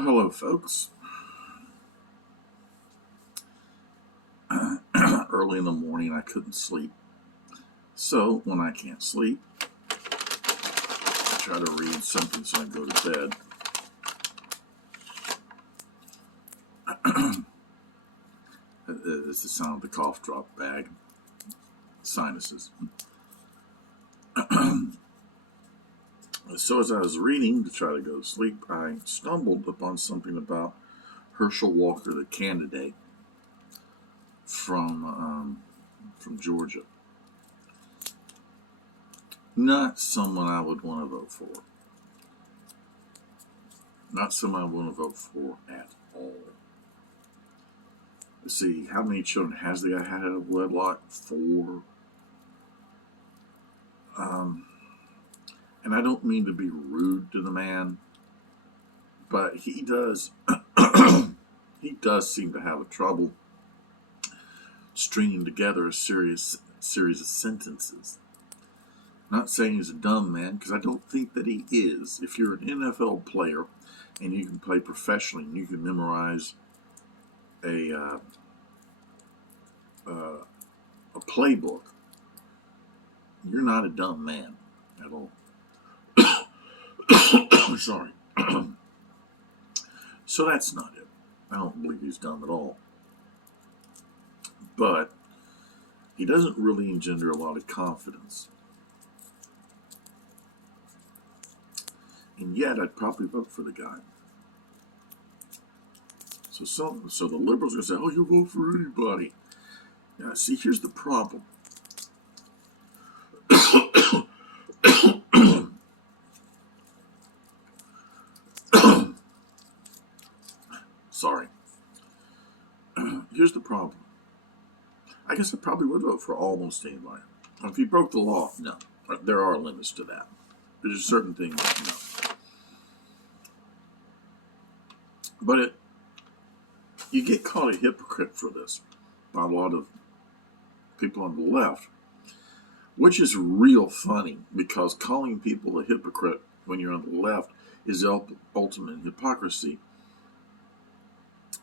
Well, hello, folks. Early in the morning, I couldn't sleep. So, when I can't sleep, I try to read something so I go to bed. It's the sound of the cough drop bag. Sinuses. So, as I was reading to try to go to sleep, I stumbled upon something about Hershall Walker, the candidate from Georgia. Not someone I would want to vote for. Not someone I want to vote for at all. Let's see, how many children has the guy had out of wedlock? 4. And I don't mean to be rude to the man, but he does he does seem to have a trouble stringing together a series of sentences. Not saying he's a dumb man, because I don't think that he is. If you're an NFL player and you can play professionally and you can memorize a playbook, you're not a dumb man at all. Sorry. So that's not it. I don't believe he's dumb at all. But he doesn't really engender a lot of confidence. And yet, I'd probably vote for the guy. So the liberals are going to say, oh, you vote for anybody. Now, see, here's the problem. Sorry. Here's the problem. I guess I probably would vote for almost anybody. If he broke the law, no. There are limits to that. There's certain things, no. But you get called a hypocrite for this by a lot of people on the left, which is real funny, because calling people a hypocrite when you're on the left is ultimate hypocrisy,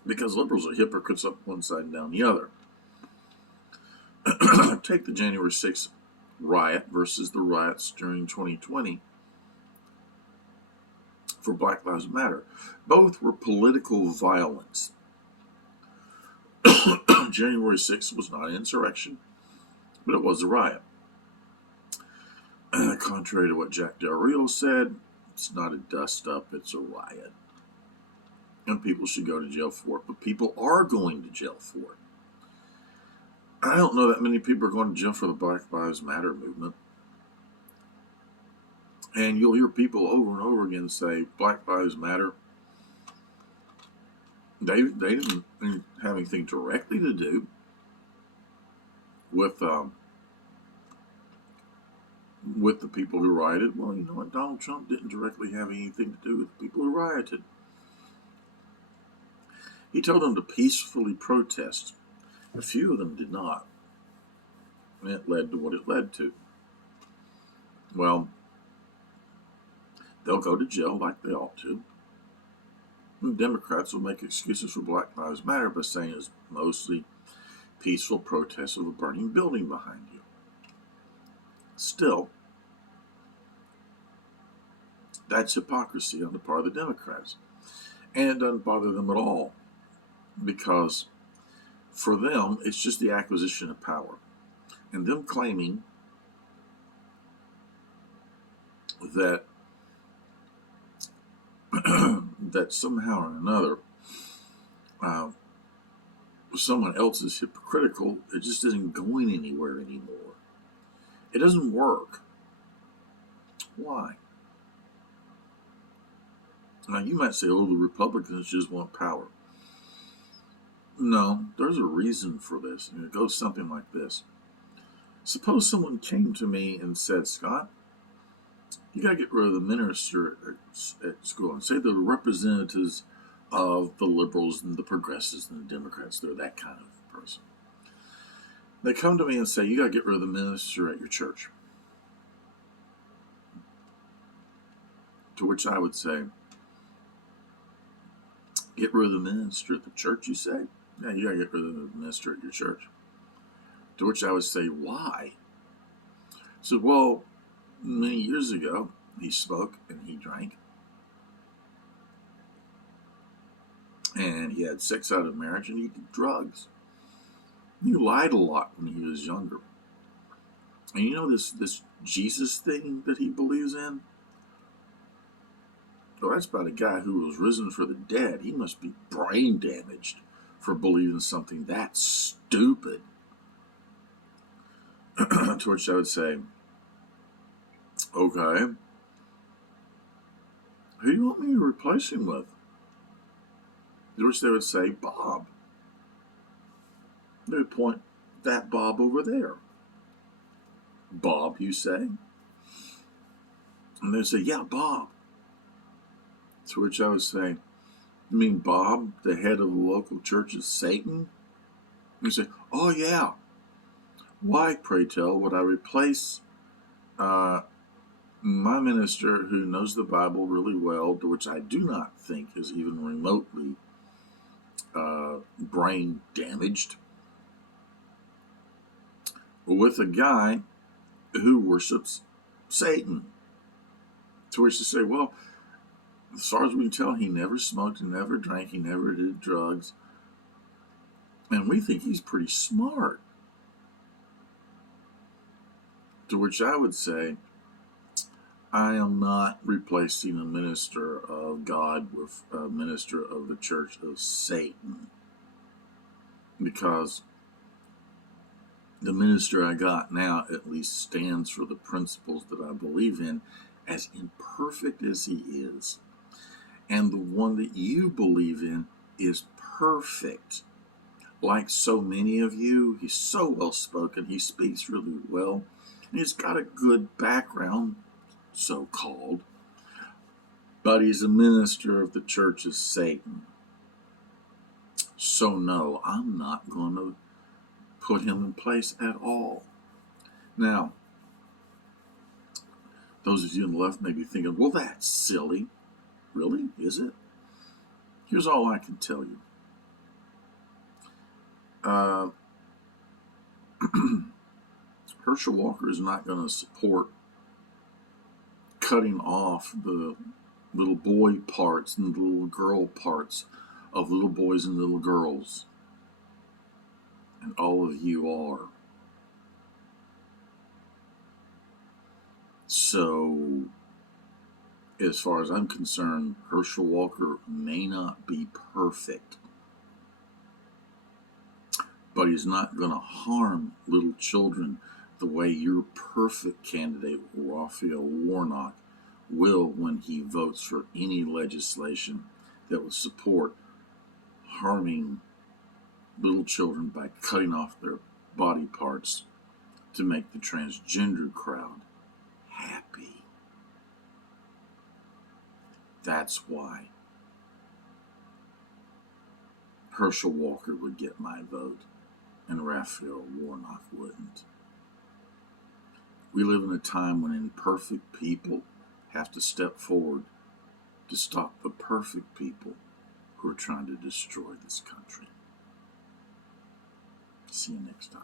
because liberals are hypocrites up one side and down the other. Take the January 6th riot versus the riots during 2020 for Black Lives Matter. Both were political violence. January 6th was not an insurrection, but it was a riot. Contrary to what Jack Del Rio said, it's not a dust-up, it's a riot. And people should go to jail for it, but people are going to jail for it. I don't know that many people are going to jail for the Black Lives Matter movement. And you'll hear people over and over again say, Black Lives Matter. They didn't have anything directly to do with the people who rioted. Well, you know what? Donald Trump didn't directly have anything to do with the people who rioted. He told them to peacefully protest. A few of them did not. And it led to what it led to. Well, they'll go to jail like they ought to. And Democrats will make excuses for Black Lives Matter by saying it's mostly peaceful protests of a burning building behind you. Still, that's hypocrisy on the part of the Democrats. And it doesn't bother them at all, because for them, it's just the acquisition of power. And them claiming that that somehow or another someone else is hypocritical, it just isn't going anywhere anymore. It doesn't work. Why? Now, you might say, oh, the Republicans just want power. No, there's a reason for this, and it goes something like this. Suppose someone came to me and said, Scott, you got to get rid of the minister at school, and say the representatives of the liberals and the progressives and the Democrats, they're that kind of person. They come to me and say, you got to get rid of the minister at your church. To which I would say, Get rid of the minister at the church, you say? Yeah, you gotta get rid of the minister at your church. To which I would say, why? So, well, many years ago, he smoked and he drank. And he had sex out of marriage and he did drugs. He lied a lot when he was younger. And you know this Jesus thing that he believes in? Well, that's about a guy who was risen for the dead. He must be brain damaged for believing something that stupid. To which I would say, okay, who do you want me to replace him with? To which they would say, Bob. They would point that Bob over there. Bob, you say? And they'd say, yeah, Bob. To which I would say, you mean Bob, the head of the local church, is Satan? You say, oh yeah. Why, pray tell, would I replace my minister who knows the Bible really well, to which I do not think is even remotely brain damaged, with a guy who worships Satan? To which they say, well, as far as we can tell, he never smoked, he never drank, he never did drugs, and we think he's pretty smart. To which I would say, I am not replacing a minister of God with a minister of the church of Satan, because the minister I got now at least stands for the principles that I believe in, as imperfect as he is. And the one that you believe in is perfect. Like so many of you, he's so well spoken, he speaks really well, and he's got a good background, so called, but he's a minister of the church of Satan. So no, I'm not going to put him in place at all. Now, those of you on the left may be thinking, well, that's silly. Really? Is it? Here's all I can tell you. Hershall Walker is not going to support cutting off the little boy parts and the little girl parts of little boys and little girls. And all of you are. So, as far as I'm concerned, Hershall Walker may not be perfect, but he's not going to harm little children the way your perfect candidate, Raphael Warnock, will when he votes for any legislation that would support harming little children by cutting off their body parts to make the transgender crowd happy. That's why Hershall Walker would get my vote and Raphael Warnock wouldn't. We live in a time when imperfect people have to step forward to stop the perfect people who are trying to destroy this country. See you next time.